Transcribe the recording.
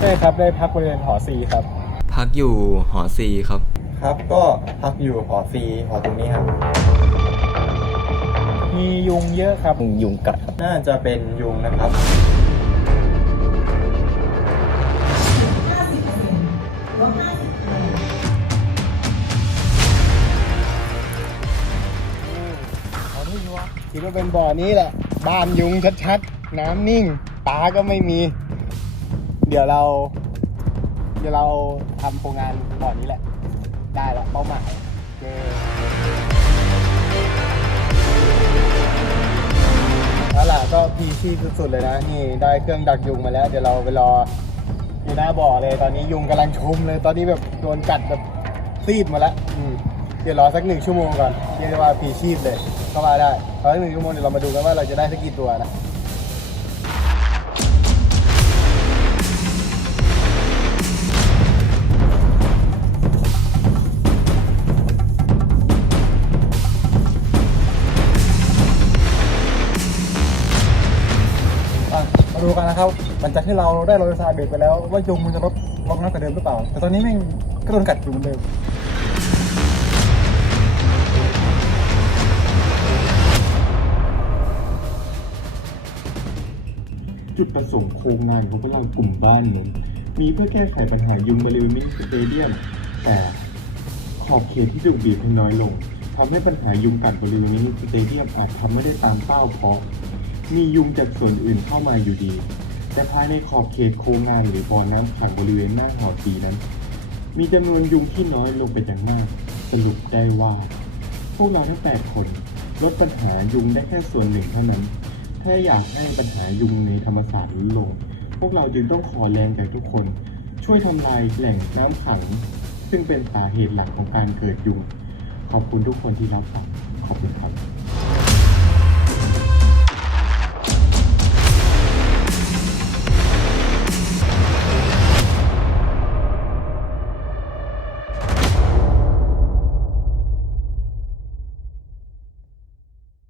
ช่ครับได้พักบริเวณหอซีครับ พักอยู่หอซีครับ ครับ ก็พักอยู่หอซีหอตรงนี้ครับ มียุงเยอะครับยุงกัดน่าจะเป็นยุงนะครับเอานี่วะคิดว่าเป็นบ่อนี้แหละ บ้านยุงชัดๆ น้ำนิ่ง ปลาก็ไม่มี เดี๋ยวเรา เดี๋ยวเราทำโครงงานบ่อนี้แหละ ได้ละเป้าหมายเย้แล้วล่ะก็พีชีพสุดๆเลยนะนี่ได้เครื่องดักยุงมาแล้ว เดี๋ยวเราไปรออยู่หน้าบ่อเลยตอนนี้ยุงกำลังชุมเลย ตอนนี้แบบโดนกัดแบบซีดมาแล้วอืมเดี๋ยวรอสักหนึ่งชั่วโมงก่อนเรียกได้ว่าพีชีพเลยก็มาได้รอสักหนึ่งชั่วโมงเดี๋ยวเรามาดูกันว่าเราจะได้สักกี่ตัวนะ มาดูกันนะครับหลังจากที่เราได้โรยซาเบตไปแล้ว ว่ายุงมันจะลดลดน้อยกว่าเดิมหรือเปล่า แต่ตอนนี้แม่งก็โดนกัดอยู่เหมือนเดิมจุดประสงค์โครงงานของพวกเรากลุ่มบ้านนี้ มีเพื่อแก้ไขปัญหายุงบริเวณมินิสเตเดียม แต่ขอบเขตที่ถูกบีบให้น้อยลงทำให้ปัญหายุงกัดบริเวณมินิสเตเดียมอาจทำไม่ได้ตามเป้าเพราะ มียุงจากส่วนอื่นเข้ามาอยู่ดี แต่ภายในขอบเขตโครงงานหรือบ่อน้ำขังบริเวณหน้าหอตีนั้น มีจำนวนยุงที่น้อยลงไปอย่างมาก สรุปได้ว่า พวกเราทั้งแปดคนลดปัญหายุงได้แค่ส่วนหนึ่งเท่านั้น ถ้าอยากให้ปัญหายุงในธรรมศาสตร์ลดลง พวกเราจึงต้องขอแรงจากทุกคน ช่วยทำลายแหล่งน้ำขัง ซึ่งเป็นสาเหตุหลักของการเกิดยุง ขอบคุณทุกคนที่รับฟังขอบคุณครับ